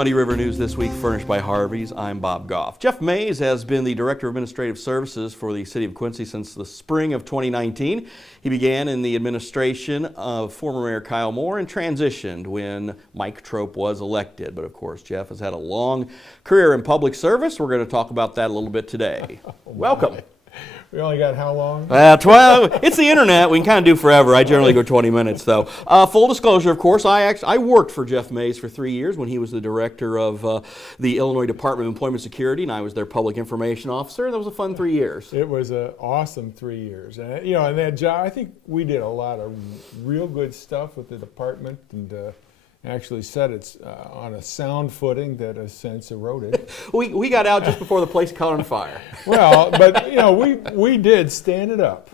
Muddy River News this week furnished by Harvey's. I'm Bob Goff. Jeff Mays has been the Director of Administrative Services for the City of Quincy since the spring of 2019. He began in the administration of former Mayor Kyle Moore and transitioned when Mike Trope was elected. But of course, Jeff has had a long career in public service. We're going to talk about that a little bit today. Welcome. We only got how long? 12. It's the internet. We can kind of do forever. I generally go 20 minutes, though. Full disclosure, of course, I worked for Jeff Mays for 3 years when he was the director of the Illinois Department of Employment Security, and I was their public information officer. And that was a fun 3 years. It was an awesome 3 years. And, you know, in that job, I think we did a lot of real good stuff with the department and actually set it on a sound footing that has since eroded. we got out just before the place caught on fire. Well, but you know, we did stand it up,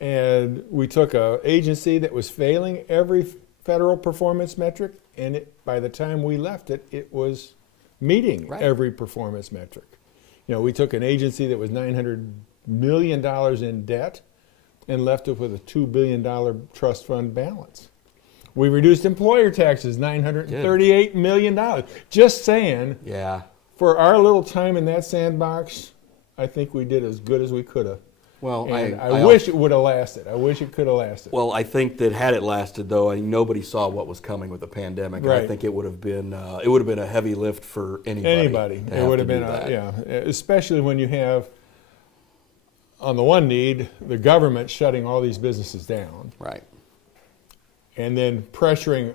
and we took an agency that was failing every federal performance metric, and by the time we left it, it was meeting every performance metric. You know, we took an agency that was $900 million in debt and left it with a $2 billion trust fund balance. We reduced employer taxes, $938 million. Just saying, for our little time in that sandbox, I think we did as good as we could have. Well, I wish it would have lasted. I wish it could have lasted. Well, I think that had it lasted, though, nobody saw what was coming with the pandemic. Right. I think it would have been a heavy lift for anybody. It would have been, especially when you have, on the one need, the government shutting all these businesses down. Right. And then pressuring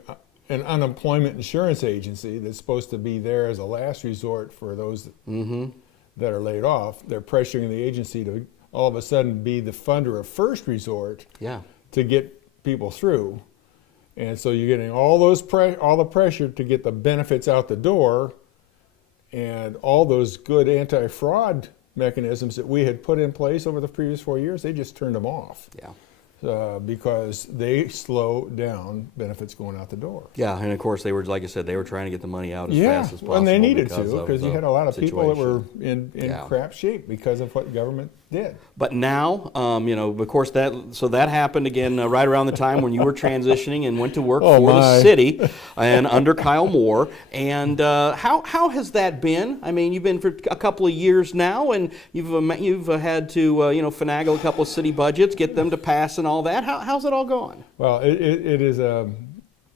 an unemployment insurance agency that's supposed to be there as a last resort for those that are laid off. They're pressuring the agency to all of a sudden be the funder of first resort to get people through. And so you're getting all the pressure to get the benefits out the door, and all those good anti-fraud mechanisms that we had put in place over the previous 4 years, they just turned them off. Yeah. Because they slow down benefits going out the door. Yeah, and of course they were, like I said, they were trying to get the money out as fast as possible. And they needed to, because you had a lot of people that were in Yeah. crap shape because of what government did. But now, you know, of course, that happened again right around the time when you were transitioning and went to work for the city and under Kyle Moore. And how has that been? I mean, you've been for a couple of years now, and you've had to finagle a couple of city budgets, get them to pass and all that. How's it all going? Well,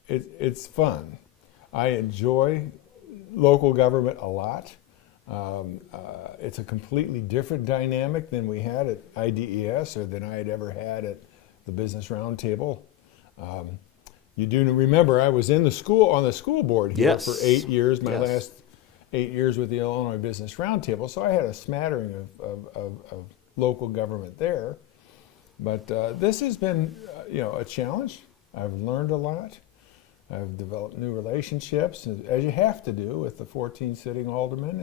it's fun. I enjoy local government a lot. It's a completely different dynamic than we had at IDES or than I had ever had at the Business Roundtable. You do remember I was on the school board here for 8 years, my last 8 years with the Illinois Business Roundtable, so I had a smattering of local government there. But this has been a challenge. I've learned a lot. I've developed new relationships, as you have to do with the 14 sitting aldermen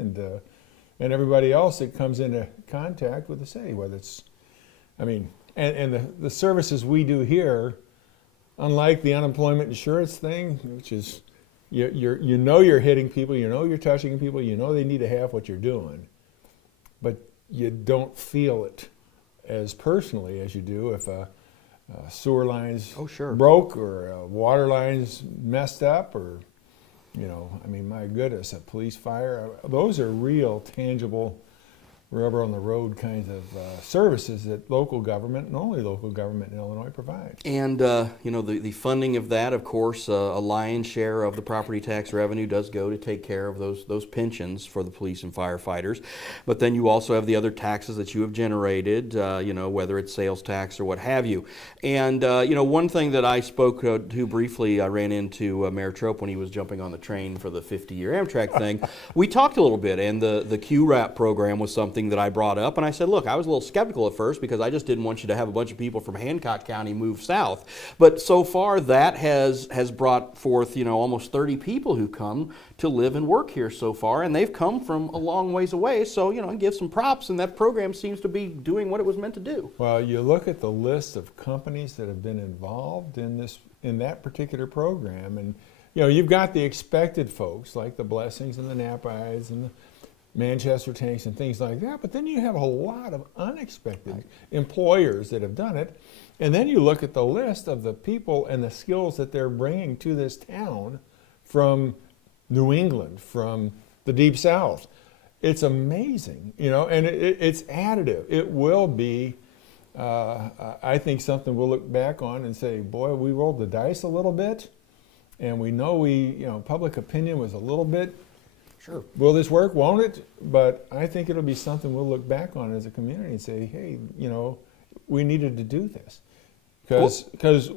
and everybody else that comes into contact with the city. Whether it's, and the services we do here, unlike the unemployment insurance thing, which is you're hitting people, you're touching people, they need to have what you're doing, but you don't feel it as personally as you do if sewer lines broke or water lines messed up, or my goodness, a police fire. Those are real, tangible, rubber on the road kinds of services that local government and only local government in Illinois provides. And the funding of that, of course, a lion's share of the property tax revenue does go to take care of those pensions for the police and firefighters. But then you also have the other taxes that you have generated, whether it's sales tax or what have you. And one thing that I spoke to briefly, I ran into Mayor Trope when he was jumping on the train for the 50-year Amtrak thing. We talked a little bit, and the QRAP program was something that I brought up, and I said, look, I was a little skeptical at first because I just didn't want you to have a bunch of people from Hancock County move south. But so far that has brought forth, almost 30 people who come to live and work here so far, and they've come from a long ways away. So, give some props, and that program seems to be doing what it was meant to do. Well, you look at the list of companies that have been involved in that particular program, and you've got the expected folks like the Blessings and the Napides and the Manchester Tanks and things like that, but then you have a lot of unexpected employers that have done it, and then you look at the list of the people and the skills that they're bringing to this town from New England, from the Deep South. It's amazing, and it's additive. It will be, I think, something we'll look back on and say, boy, we rolled the dice a little bit, and we know public opinion was a little bit, Sure. will this work, won't it? But I think it'll be something we'll look back on as a community and say, hey, we needed to do this. Because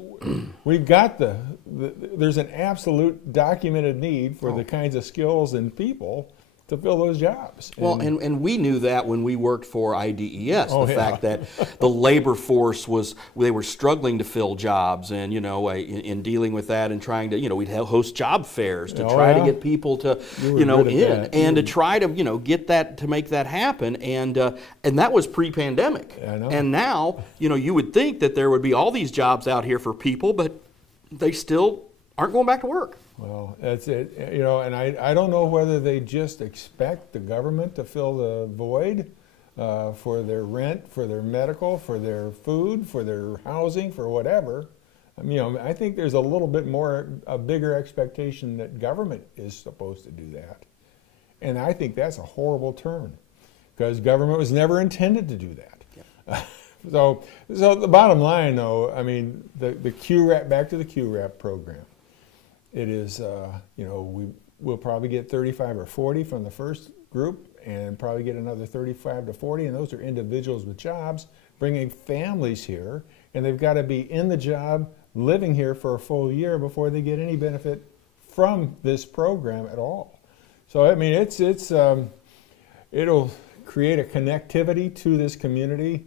we've got there's an absolute documented need for the kinds of skills and people to fill those jobs. Well, and we knew that when we worked for IDES, the yeah. fact that the labor force they were struggling to fill jobs, and in dealing with that and trying to, we'd host job fairs to try to get people to, in and to try to, get that, to make that happen, and that was pre-pandemic. I know. And now, you would think that there would be all these jobs out here for people, but they still aren't going back to work. Well, that's it. And I don't know whether they just expect the government to fill the void for their rent, for their medical, for their food, for their housing, for whatever. I think there's a bigger expectation that government is supposed to do that. And I think that's a horrible turn, because government was never intended to do that. Yeah. So the bottom line, though, the QRAP, back to the QRAP program. It is, we'll probably get 35 or 40 from the first group, and probably get another 35 to 40, and those are individuals with jobs, bringing families here, and they've got to be in the job, living here for a full year before they get any benefit from this program at all. So, it'll create a connectivity to this community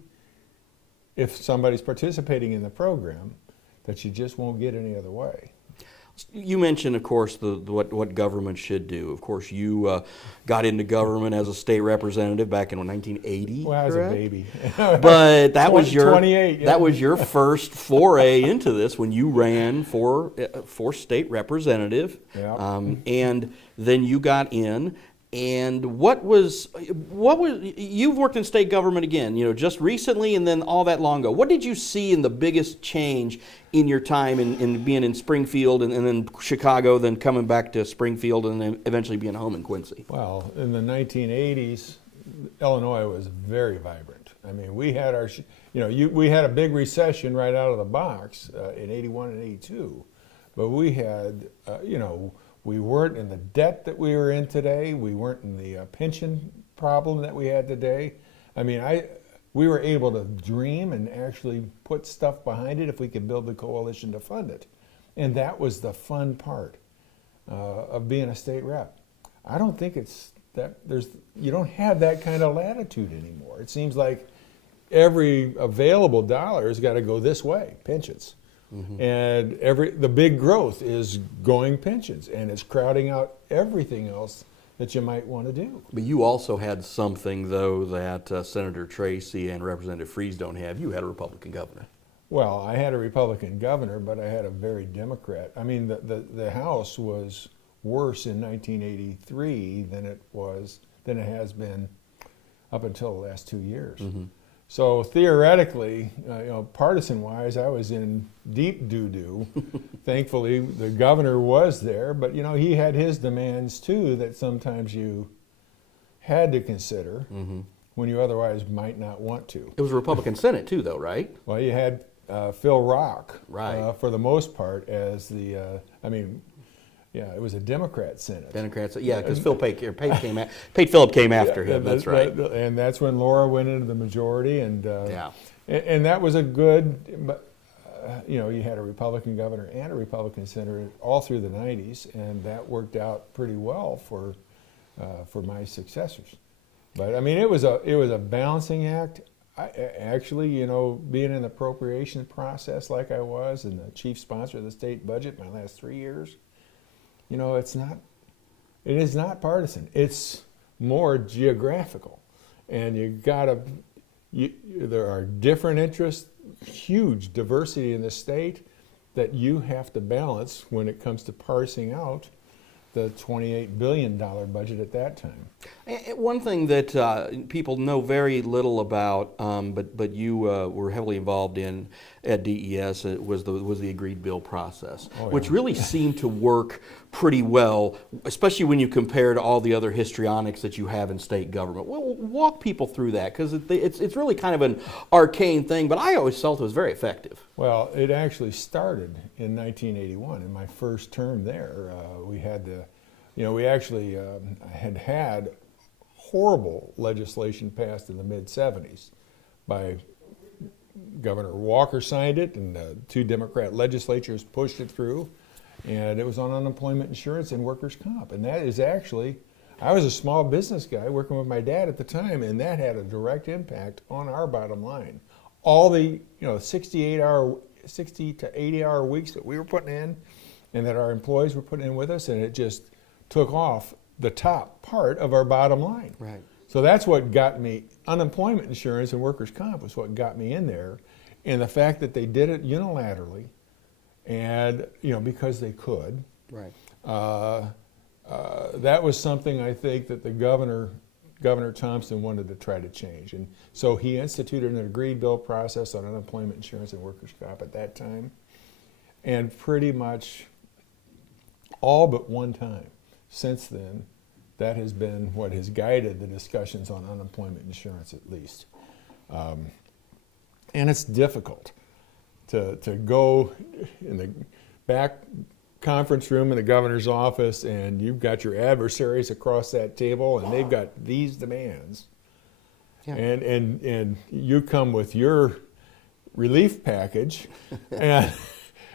if somebody's participating in the program that you just won't get any other way. You mentioned, of course, what government should do. Of course, you got into government as a state representative back in 1980. Well, I was a baby. But that was your 28. Yeah. That was your first foray into this when you ran for state representative. Yeah. And then you got in. And what was you've worked in state government again, just recently and then all that long ago. What did you see in the biggest change in your time in being in Springfield and then Chicago, then coming back to Springfield and then eventually being home in Quincy? Well, in the 1980s, Illinois was very vibrant. We had we had a big recession right out of the box in 81 and 82, but we had, we weren't in the debt that we were in today. We weren't in the pension problem that we had today. We were able to dream and actually put stuff behind it if we could build the coalition to fund it. And that was the fun part of being a state rep. I don't think you don't have that kind of latitude anymore. It seems like every available dollar has got to go this way, pensions. Mm-hmm. And the big growth is going pensions, and it's crowding out everything else that you might want to do. But you also had something, though, that Senator Tracy and Representative Freese don't have. You had a Republican governor. Well, I had a Republican governor, but I had a very Democrat. The House was worse in 1983 than it has been up until the last 2 years. Mm-hmm. So theoretically, partisan-wise, I was in deep doo-doo. Thankfully, the governor was there, but he had his demands too that sometimes you had to consider when you otherwise might not want to. It was a Republican Senate too, though, right? Well, you had Phil Rock, right, for the most part, as the. Yeah, it was a Democrat Senate. Democrats, yeah, because Pate Phillip came after him. That's right. And that's when Laura went into the majority, and yeah, and that was a good. But you had a Republican governor and a Republican senator all through the '90s, and that worked out pretty well for my successors. But it was a balancing act. Actually, being in the appropriation process like I was, and the chief sponsor of the state budget my last 3 years. It is not partisan. It's more geographical, and there are different interests, huge diversity in the state that you have to balance when it comes to parsing out the $28 billion budget at that time. One thing that people know very little about, but you were heavily involved in at DES was the agreed bill process, Oh, yeah. which really seemed to work pretty well, especially when you compare to all the other histrionics that you have in state government. Well, walk people through that, because it's really kind of an arcane thing, but I always felt it was very effective. Well, it actually started in 1981. In my first term there, we had to, we actually had horrible legislation passed in the mid-'70s by Governor Walker signed it, and two Democrat legislatures pushed it through, and it was on unemployment insurance and workers' comp. And that is actually, I was a small business guy working with my dad at the time, and that had a direct impact on our bottom line. All the 60 to 80-hour weeks that we were putting in, and that our employees were putting in with us, and it just took off the top part of our bottom line. Right. So that's what got me, unemployment insurance and workers' comp was what got me in there. And the fact that they did it unilaterally, and because they could. Right. That was something I think that the Governor Thompson wanted to try to change. And so he instituted an agreed bill process on unemployment insurance and workers' comp at that time. And pretty much all but one time since then, that has been what has guided the discussions on unemployment insurance, at least. And it's difficult to go in the back conference room in the governor's office, and you've got your adversaries across that table, and they've got these demands. Yeah. And you come with your relief package, and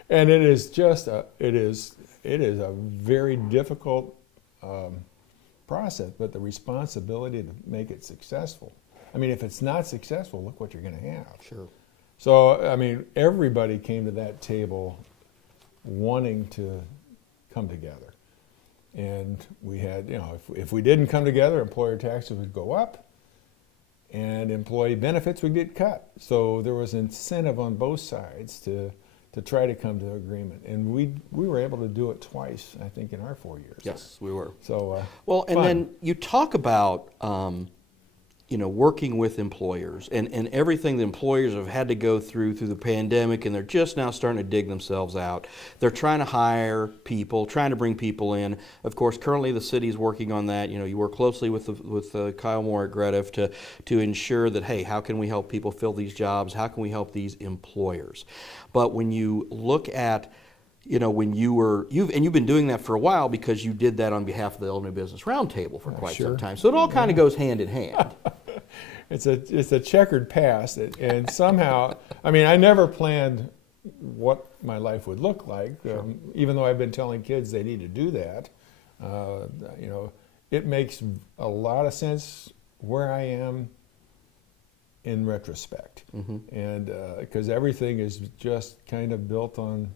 it is just it is a very difficult process, but the responsibility to make it successful. I mean, if it's not successful, look what you're going to have. Sure. So, I mean, everybody came to that table wanting to come together. And we had, if we didn't come together, employer taxes would go up and employee benefits would get cut. So there was incentive on both sides to try to come to agreement. And we were able to do it twice, I think, in our 4 years. Yes, we were. So, well, and fun. then you talk about, working with employers and everything the employers have had to go through the pandemic, and they're just now starting to dig themselves out. They're trying to hire people, trying to bring people in. Of course, currently the city's working on that. You work closely with Kyle Moore at Grediff to ensure that, hey, how can we help people fill these jobs? How can we help these employers? But when you look at when you've been doing that for a while, because you did that on behalf of the Illinois Business Roundtable for quite some time. So it all kind of goes hand in hand. It's a checkered past, and somehow, I mean, I never planned what my life would look like. Sure. Even though I've been telling kids they need to do that, it makes a lot of sense where I am in retrospect, and because everything is just kind of built on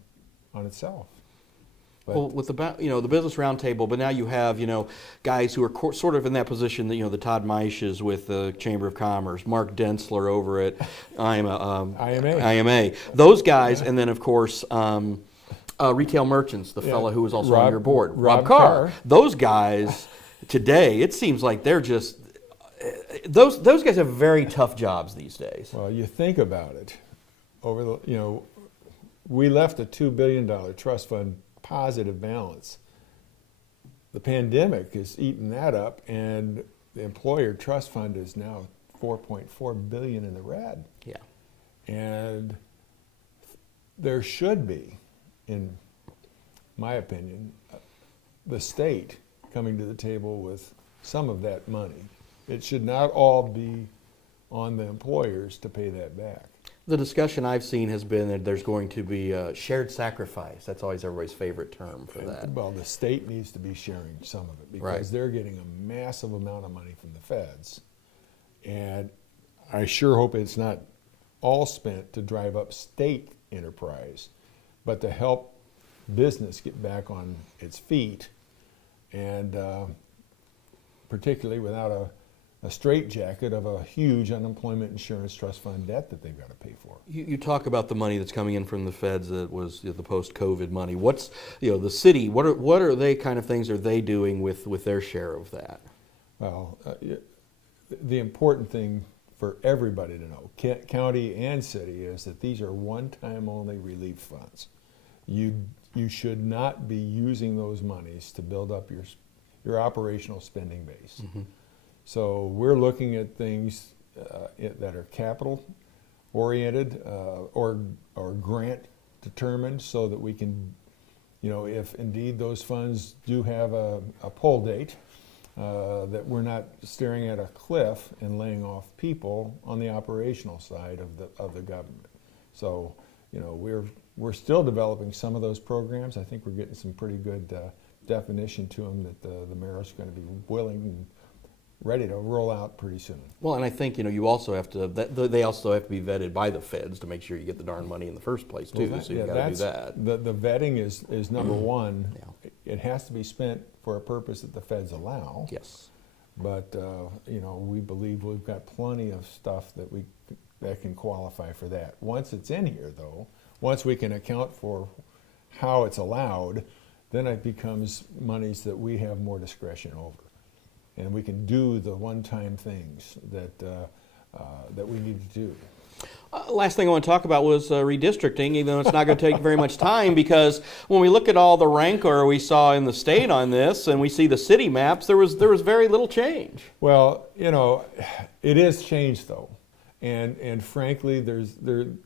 itself. But well, with the Business Roundtable, but now you have guys who are sort of in that position that the Todd Meisches with the Chamber of Commerce, Mark Densler over at IMA, those guys, and then of course retail merchants, the fellow who was also on your board, Rob Carr. Those guys today, it seems like they're just those guys have very tough jobs these days. Well, you think about it, we left a $2 billion trust fund positive balance. The pandemic has eaten that up, and the employer trust fund is now $4.4 billion in the red. Yeah. And there should be, in my opinion, the state coming to the table with some of that money. It should not all be on the employers to pay that back. The discussion I've seen has been that there's going to be a shared sacrifice. That's always everybody's favorite term for that. Well, the state needs to be sharing some of it, because they're getting a massive amount of money from the feds. And I sure hope it's not all spent to drive up state enterprise, but to help business get back on its feet, and particularly without straitjacket of a huge unemployment insurance trust fund debt that they've got to pay for. You talk about the money that's coming in from the feds that was the post-COVID money. What's the city? What are they kind of things are they doing with their share of that? Well, the important thing for everybody to know, county and city, is that these are one-time only relief funds. You should not be using those monies to build up your operational spending base. Mm-hmm. So we're looking at things that are capital oriented or grant determined, so that we can, if indeed those funds do have a pull date, that we're not staring at a cliff and laying off people on the operational side of the government. So, we're still developing some of those programs. I think we're getting some pretty good definition to them that the mayor's going to be willing and ready to roll out pretty soon. Well, and I think you also have to. They also have to be vetted by the feds to make sure you get the darn money in the first place too. Well, so you got to do that. The vetting is number one. Yeah. It has to be spent for a purpose that the feds allow. Yes. But we believe we've got plenty of stuff that can qualify for that. Once it's in here, though, once we can account for how it's allowed, then it becomes monies that we have more discretion over. And we can do the one-time things that we need to do. Last thing I want to talk about was redistricting, even though it's not going to take very much time, because when we look at all the rancor we saw in the state on this, and we see the city maps, there was very little change. Well, it is changed though, and frankly, the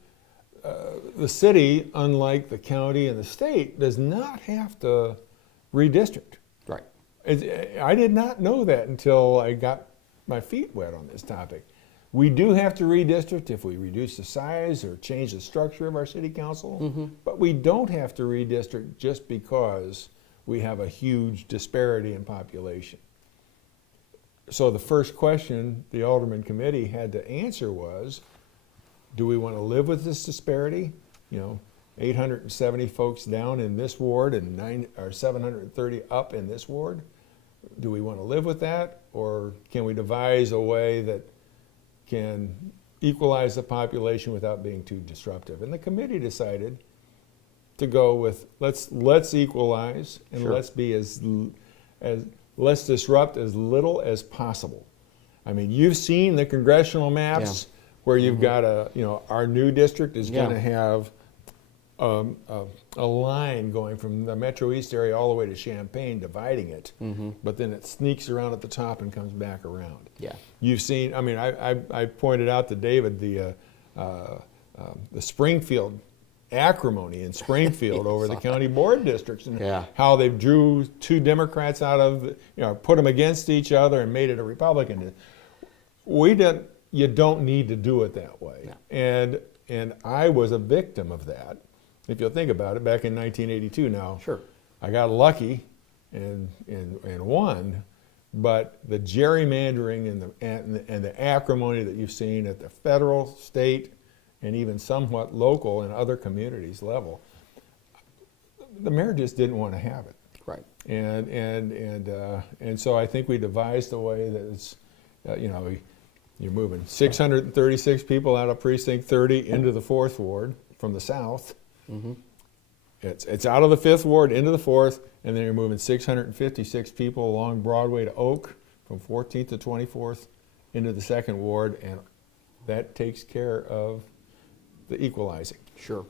city, unlike the county and the state, does not have to redistrict. Right. I did not know that until I got my feet wet on this topic. We do have to redistrict if we reduce the size or change the structure of our city council, mm-hmm. but we don't have to redistrict just because we have a huge disparity in population. So the first question the Alderman Committee had to answer was, do we want to live with this disparity? 870 folks down in this ward and 730 up in this ward. Do we want to live with that, or can we devise a way that can equalize the population without being too disruptive? And the committee decided to go with let's equalize, and sure. let's be let's disrupt as little as possible. I mean, you've seen the congressional maps where you've mm-hmm. got our new district is going to have a line going from the Metro East area all the way to Champaign, dividing it, mm-hmm. but then it sneaks around at the top and comes back around. Yeah, you've seen. I mean, I pointed out to David the Springfield acrimony in Springfield over the county board districts and how they drew two Democrats out of put them against each other and made it a Republican. You don't need to do it that way, and I was a victim of that. If you'll think about it, back in 1982 now, sure. I got lucky and won, but the gerrymandering and the acrimony that you've seen at the federal, state, and even somewhat local and other communities level, the mayor just didn't want to have it. Right. And so I think we devised a way that it's, you're moving 636 people out of precinct 30 into the 4th ward from the south. Mm-hmm. It's out of the 5th ward into the 4th, and then you're moving 656 people along Broadway to Oak from 14th to 24th into the 2nd ward, and that takes care of the equalizing. Sure,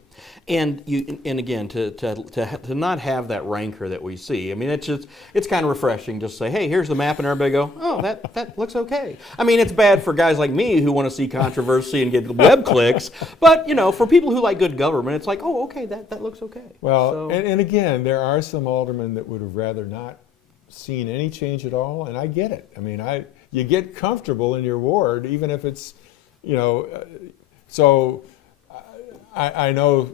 and again to not have that rancor that we see. I mean, it's kind of refreshing just to say, hey, here's the map, and everybody go, oh, that looks okay. I mean, it's bad for guys like me who want to see controversy and get web clicks, but for people who like good government, it's like, oh, okay, that looks okay. Well, so, and again, there are some aldermen that would have rather not seen any change at all, and I get it. I mean, you get comfortable in your ward, even if it's, so. I know,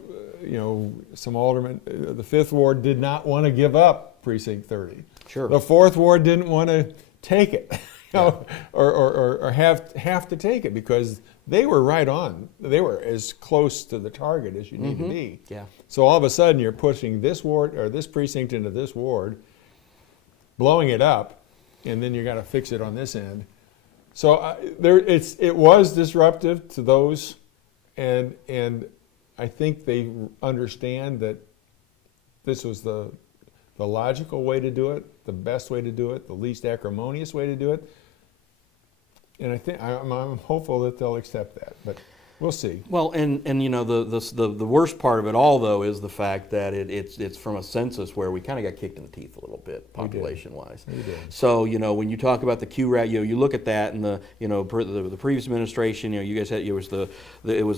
some aldermen, the 5th ward did not want to give up precinct 30. Sure. The 4th ward didn't want to take it, or have to take it because they were right on. They were as close to the target as you need mm-hmm. to be. Yeah. So all of a sudden you're pushing this ward or this precinct into this ward, blowing it up, and then you got to fix it on this end. So it was disruptive to those, and I think they understand that this was the logical way to do it, the best way to do it, the least acrimonious way to do it. And I think I'm hopeful that they'll accept that, but we'll see. Well, and you know, the worst part of it all, though, is the fact that it's from a census where we kind of got kicked in the teeth a little bit, population-wise. We did. So, you know, when you talk about the QRAT, you look at that, and the previous administration, you know, you guys had, it was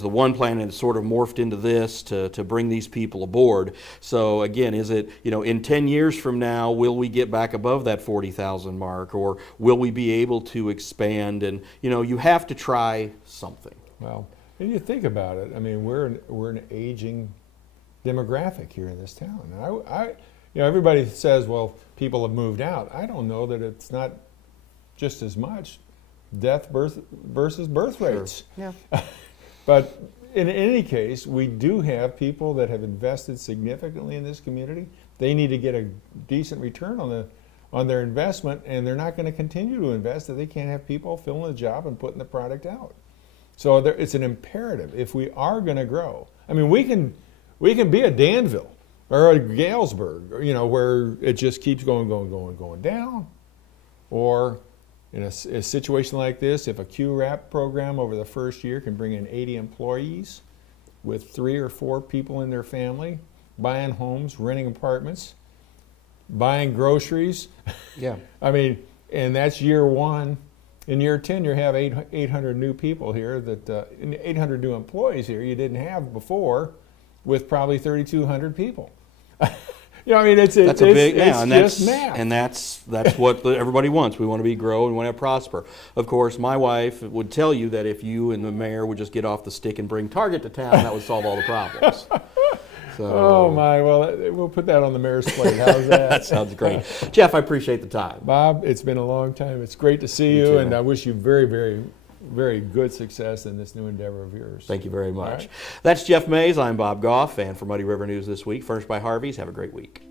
the one plan, and it sort of morphed into this to bring these people aboard. So again, is it, you know, in 10 years from now, will we get back above that 40,000 mark, or will we be able to expand? And you know, you have to try something. Well, and you think about it. I mean, we're an aging demographic here in this town. And you know, everybody says, well, people have moved out. I don't know that it's not just as much death versus birth rates. Yeah. But in any case, we do have people that have invested significantly in this community. They need to get a decent return on their investment, and they're not going to continue to invest if they can't have people filling the job and putting the product out. So it's an imperative if we are going to grow. I mean, we can be a Danville or a Galesburg, you know, where it just keeps going down. Or in a situation like this, if a QRAP program over the first year can bring in 80 employees with 3 or 4 people in their family, buying homes, renting apartments, buying groceries. Yeah. I mean, and that's year 1. In year 10, you have 800 new people here, 800 new employees here you didn't have before, with probably 3,200 people. You know, I mean, it's just math. And that's what everybody wants. We want to grow and we want to prosper. Of course, my wife would tell you that if you and the mayor would just get off the stick and bring Target to town, that would solve all the problems. So, oh my, well, we'll put that on the mayor's plate. How's that? That sounds great. Jeff, I appreciate the time. Bob, it's been a long time. It's great to see you, and I wish you very, very, very good success in this new endeavor of yours. Thank you very much. Right. That's Jeff Mays. I'm Bob Goff, and for Muddy River News this week, furnished by Harvey's. Have a great week.